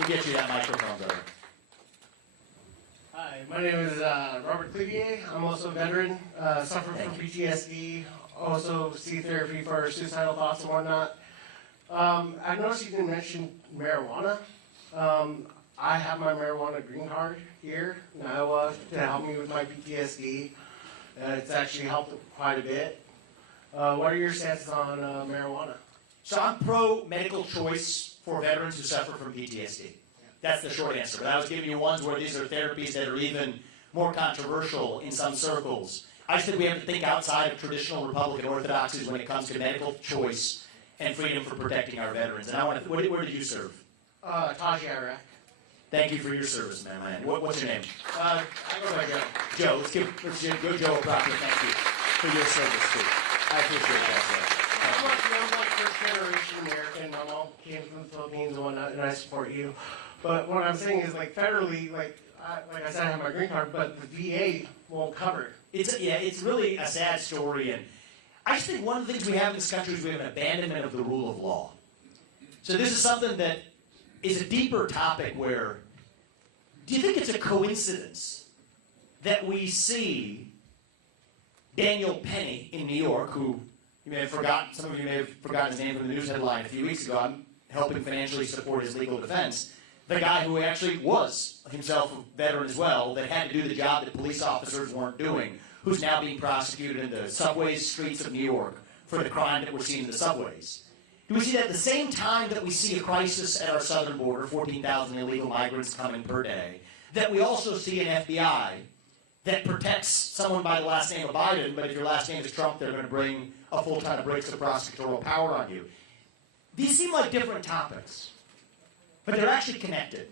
We'll get you that microphone, brother. Hi, my name is Robert Clevier. I'm also a veteran, suffer from PTSD, also see therapy for suicidal thoughts and whatnot. I noticed you didn't mention marijuana. I have my marijuana green card here in Iowa to help me with my PTSD. It's actually helped quite a bit. What are your stances on marijuana? So I'm pro medical choice for veterans who suffer from PTSD. That's the short answer. But I was giving you ones where these are therapies that are even more controversial in some circles. I just think we have to think outside of traditional Republican orthodoxies when it comes to medical choice and freedom for protecting our veterans. And I want to, where did you serve? Taji, Iraq. Thank you for your service, man. What's your name? I go by Joe. Joe. Let's give Joe a proper thank you for your service, too. I appreciate that, Joe. I'm like first generation American. My mom came from the Philippines and whatnot, and I support you. But what I'm saying is, like, federally, like I said, I have my green card, but the VA won't cover it. It's really a sad story, and I just think one of the things we have in this country is we have an abandonment of the rule of law. So this is something that is a deeper topic where, do you think it's a coincidence that we see Daniel Penny in New York, who you may have forgotten, some of you may have forgotten his name from the news headline a few weeks ago, I'm helping financially support his legal defense, the guy who actually was himself a veteran as well, that had to do the job that police officers weren't doing, who's now being prosecuted in the subways, streets of New York for the crime that we're seeing in the subways. Do we see that at the same time that we see a crisis at our southern border, 14,000 illegal migrants coming per day, that we also see an FBI that protects someone by the last name of Biden, but if your last name is Trump, they're going to bring a full ton of bricks of prosecutorial power on you? These seem like different topics, but they're actually connected.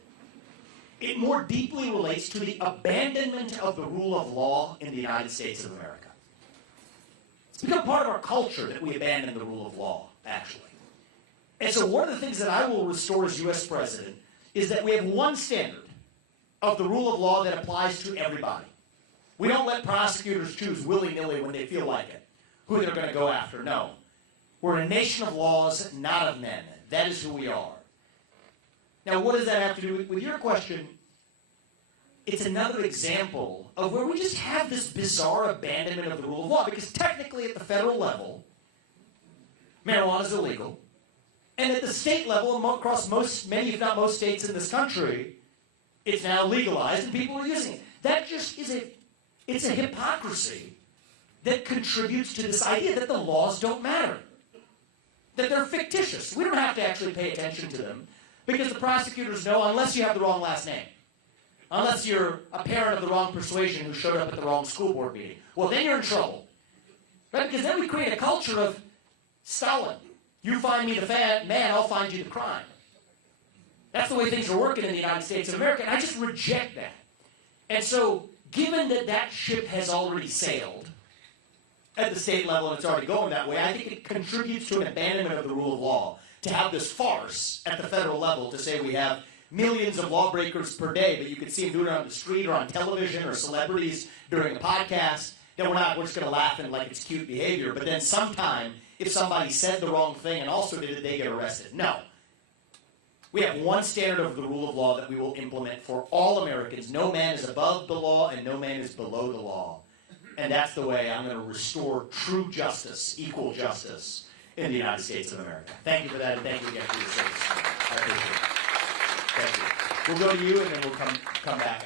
It more deeply relates to the abandonment of the rule of law in the United States of America. It's become part of our culture that we abandon the rule of law, actually. And so one of the things that I will restore as U.S. President is that we have one standard of the rule of law that applies to everybody. We don't let prosecutors choose willy-nilly when they feel like it, who they're going to go after. No. We're a nation of laws, not of men. That is who we are. Now, what does that have to do with your question? It's another example of where we just have this bizarre abandonment of the rule of law, because technically at the federal level, marijuana is illegal. And at the state level, across many, if not most states in this country, it's now legalized and people are using it. That just is it's a hypocrisy that contributes to this idea that the laws don't matter, that they're fictitious. We don't have to actually pay attention to them because the prosecutors know, unless you have the wrong last name, unless you're a parent of the wrong persuasion who showed up at the wrong school board meeting, well, then you're in trouble. Right? Because then we create a culture of Stalin. You find me the man, I'll find you the crime. That's the way things are working in the United States of America, and I just reject that. And so, given that that ship has already sailed at the state level and it's already going that way, I think it contributes to an abandonment of the rule of law to have this farce at the federal level to say we have millions of lawbreakers per day, but you can see them doing it on the street or on television or celebrities during a podcast. Then we're just going to laugh and like it's cute behavior, but then sometime, if somebody said the wrong thing and also did it, they get arrested. No. We have one standard of the rule of law that we will implement for all Americans. No man is above the law and no man is below the law. And that's the way I'm going to restore true justice, equal justice in the United States of America. Thank you for that, and thank you again for your service. I appreciate it. Thank you. We'll go to you, and then we'll come back.